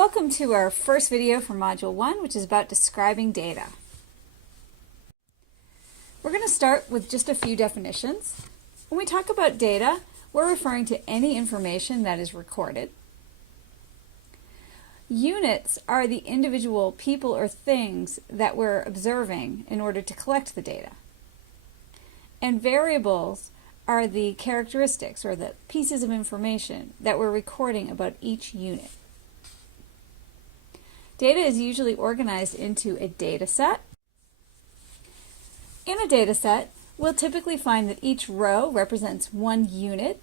Welcome to our first video for Module 1, which is about describing data. We're going to start with just a few definitions. When we talk about data, we're referring to any information that is recorded. Units are the individual people or things that we're observing in order to collect the data. And variables are the characteristics or the pieces of information that we're recording about each unit. Data is usually organized into a data set. In a data set, we'll typically find that each row represents one unit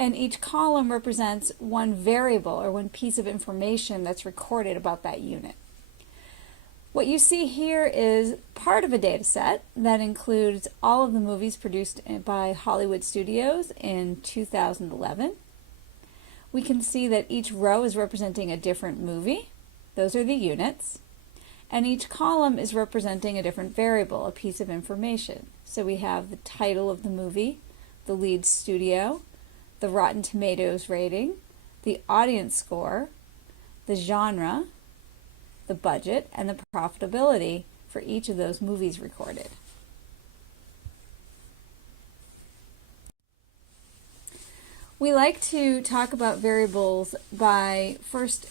and each column represents one variable or one piece of information that's recorded about that unit. What you see here is part of a data set that includes all of the movies produced by Hollywood Studios in 2011. We can see that each row is representing a different movie. Those are the units. And each column is representing a different variable, a piece of information. So we have the title of the movie, the lead studio, the Rotten Tomatoes rating, the audience score, the genre, the budget, and the profitability for each of those movies recorded. We like to talk about variables by first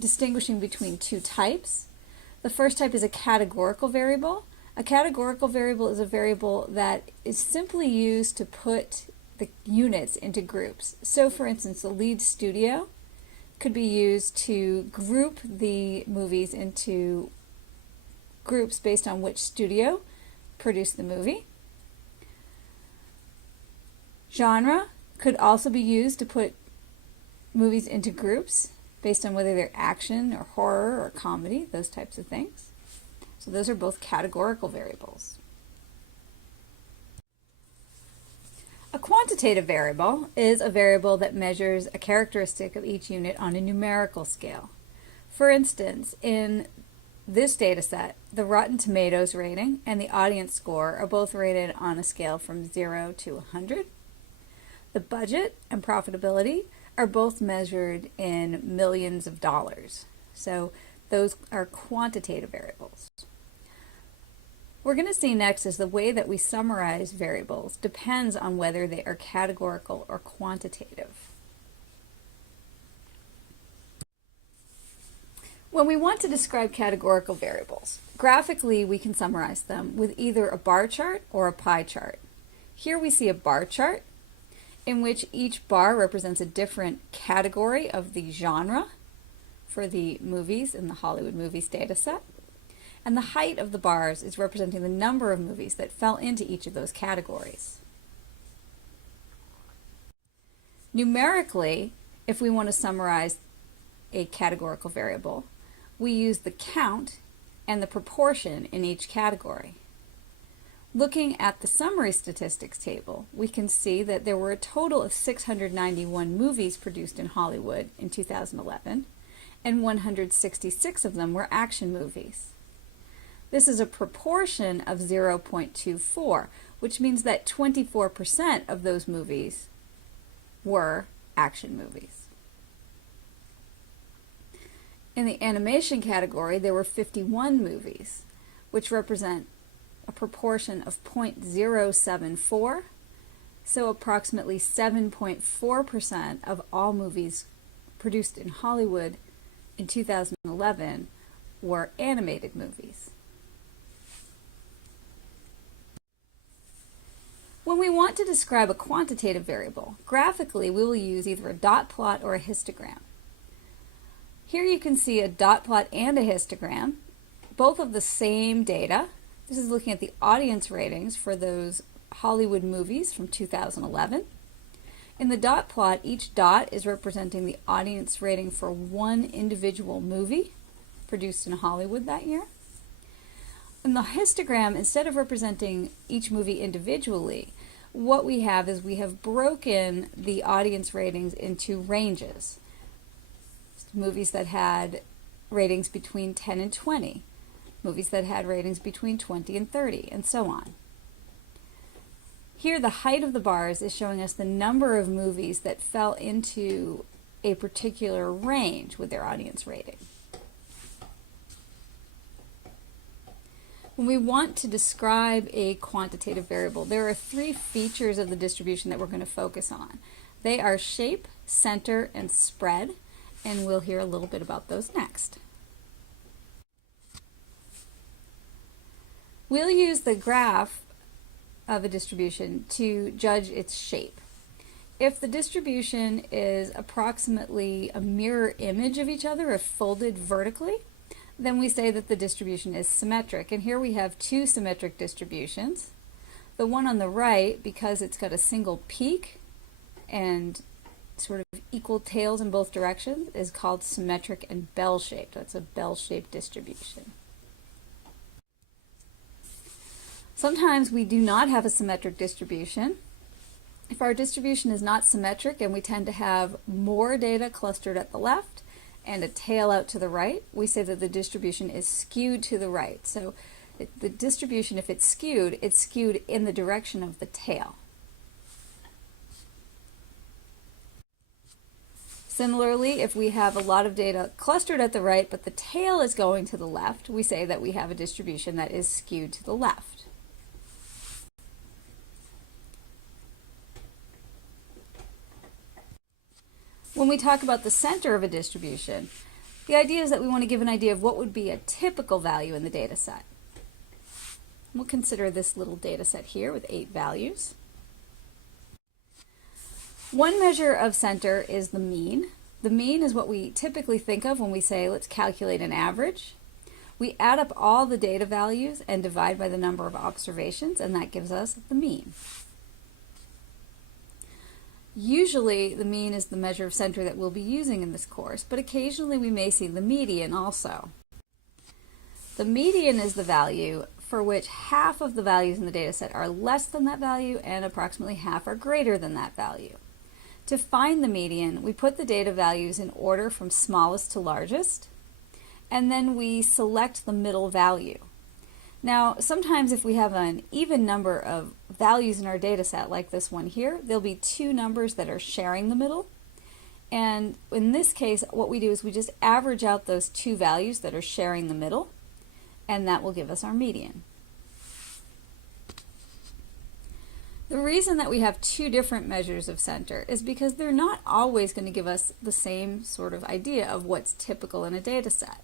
distinguishing between two types. The first type is a categorical variable. A categorical variable is a variable that is simply used to put the units into groups. So for instance, the lead studio could be used to group the movies into groups based on which studio produced the movie. Genre could also be used to put movies into groups based on whether they're action or horror or comedy, those types of things. So those are both categorical variables. A quantitative variable is a variable that measures a characteristic of each unit on a numerical scale. For instance, in this data set, the Rotten Tomatoes rating and the audience score are both rated on a scale from 0 to 100. The budget and profitability are both measured in millions of dollars. So those are quantitative variables. We're going to see next is the way that we summarize variables depends on whether they are categorical or quantitative. When we want to describe categorical variables, graphically we can summarize them with either a bar chart or a pie chart. Here we see a bar chart in which each bar represents a different category of the genre for the movies in the Hollywood Movies data set. And the height of the bars is representing the number of movies that fell into each of those categories. Numerically, if we want to summarize a categorical variable, we use the count and the proportion in each category. Looking at the summary statistics table, we can see that there were a total of 691 movies produced in Hollywood in 2011, and 166 of them were action movies. This is a proportion of 0.24, which means that 24% of those movies were action movies. In the animation category, there were 51 movies, which represent a proportion of 0.074, so approximately 7.4% of all movies produced in Hollywood in 2011 were animated movies. When we want to describe a quantitative variable, graphically we will use either a dot plot or a histogram. Here you can see a dot plot and a histogram, both of the same data. This is looking at the audience ratings for those Hollywood movies from 2011. In the dot plot, each dot is representing the audience rating for one individual movie produced in Hollywood that year. In the histogram, instead of representing each movie individually, what we have is we have broken the audience ratings into ranges. Movies that had ratings between 10 and 20. Movies that had ratings between 20 and 30, and so on. Here the height of the bars is showing us the number of movies that fell into a particular range with their audience rating. When we want to describe a quantitative variable, there are three features of the distribution that we're going to focus on. They are shape, center, and spread, and we'll hear a little bit about those next. We'll use the graph of a distribution to judge its shape. If the distribution is approximately a mirror image of each other, if folded vertically, then we say that the distribution is symmetric. And here we have two symmetric distributions. The one on the right, because it's got a single peak and sort of equal tails in both directions, is called symmetric and bell-shaped. That's a bell-shaped distribution. Sometimes we do not have a symmetric distribution. If our distribution is not symmetric and we tend to have more data clustered at the left and a tail out to the right, we say that the distribution is skewed to the right. So the distribution, if it's skewed in the direction of the tail. Similarly, if we have a lot of data clustered at the right but the tail is going to the left, we say that we have a distribution that is skewed to the left. When we talk about the center of a distribution, the idea is that we want to give an idea of what would be a typical value in the data set. We'll consider this little data set here with 8 values. One measure of center is the mean. The mean is what we typically think of when we say, let's calculate an average. We add up all the data values and divide by the number of observations, and that gives us the mean. Usually the mean is the measure of center that we'll be using in this course, but occasionally we may see the median also. The median is the value for which half of the values in the data set are less than that value and approximately half are greater than that value. To find the median, we put the data values in order from smallest to largest, and then we select the middle value. Now, sometimes if we have an even number of values in our data set, like this one here, there'll be two numbers that are sharing the middle. And in this case, what we do is we just average out those two values that are sharing the middle, and that will give us our median. The reason that we have two different measures of center is because they're not always going to give us the same sort of idea of what's typical in a data set.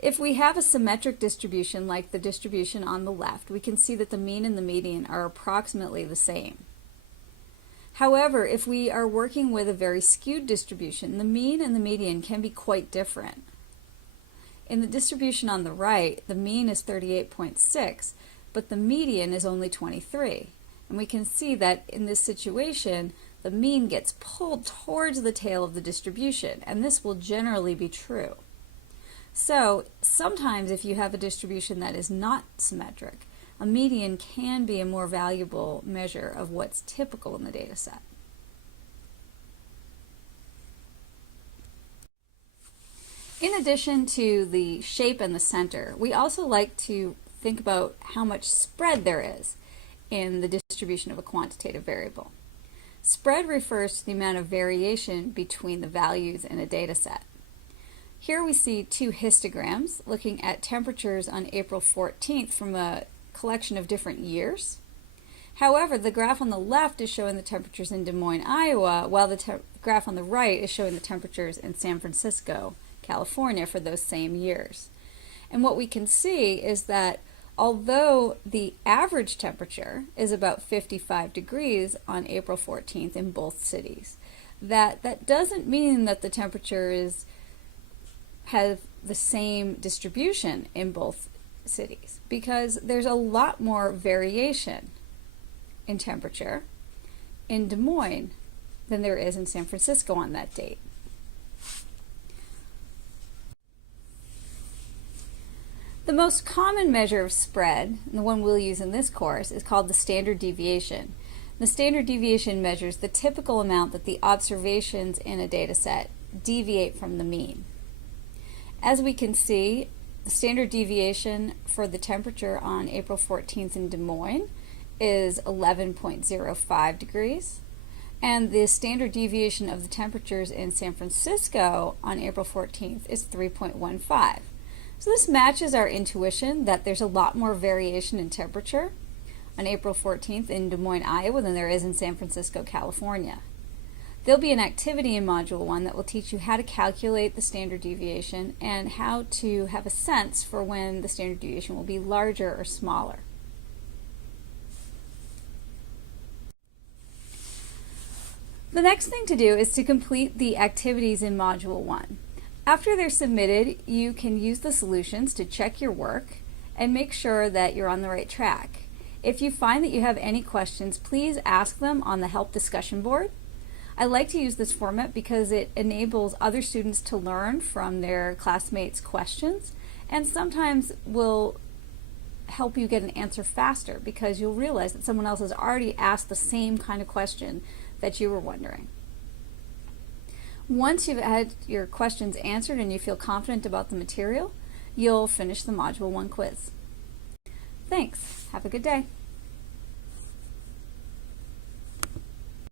If we have a symmetric distribution like the distribution on the left, we can see that the mean and the median are approximately the same. However, if we are working with a very skewed distribution, the mean and the median can be quite different. In the distribution on the right, the mean is 38.6, but the median is only 23. And we can see that in this situation, the mean gets pulled towards the tail of the distribution, and this will generally be true. So sometimes if you have a distribution that is not symmetric, a median can be a more valuable measure of what's typical in the data set. In addition to the shape and the center, we also like to think about how much spread there is in the distribution of a quantitative variable. Spread refers to the amount of variation between the values in a data set. Here we see two histograms looking at temperatures on April 14th from a collection of different years. However, the graph on the left is showing the temperatures in Des Moines, Iowa, while the graph on the right is showing the temperatures in San Francisco, California for those same years. And what we can see is that although the average temperature is about 55 degrees on April 14th in both cities, that doesn't mean that the temperature have the same distribution in both cities, because there's a lot more variation in temperature in Des Moines than there is in San Francisco on that date. The most common measure of spread, and the one we'll use in this course, is called the standard deviation. The standard deviation measures the typical amount that the observations in a data set deviate from the mean. As we can see, the standard deviation for the temperature on April 14th in Des Moines is 11.05 degrees. And the standard deviation of the temperatures in San Francisco on April 14th is 3.15. So this matches our intuition that there's a lot more variation in temperature on April 14th in Des Moines, Iowa than there is in San Francisco, California. There'll be an activity in Module 1 that will teach you how to calculate the standard deviation and how to have a sense for when the standard deviation will be larger or smaller. The next thing to do is to complete the activities in Module 1. After they're submitted, you can use the solutions to check your work and make sure that you're on the right track. If you find that you have any questions, please ask them on the help discussion board. I like to use this format because it enables other students to learn from their classmates' questions, and sometimes will help you get an answer faster because you'll realize that someone else has already asked the same kind of question that you were wondering. Once you've had your questions answered and you feel confident about the material, you'll finish the Module 1 quiz. Thanks. Have a good day.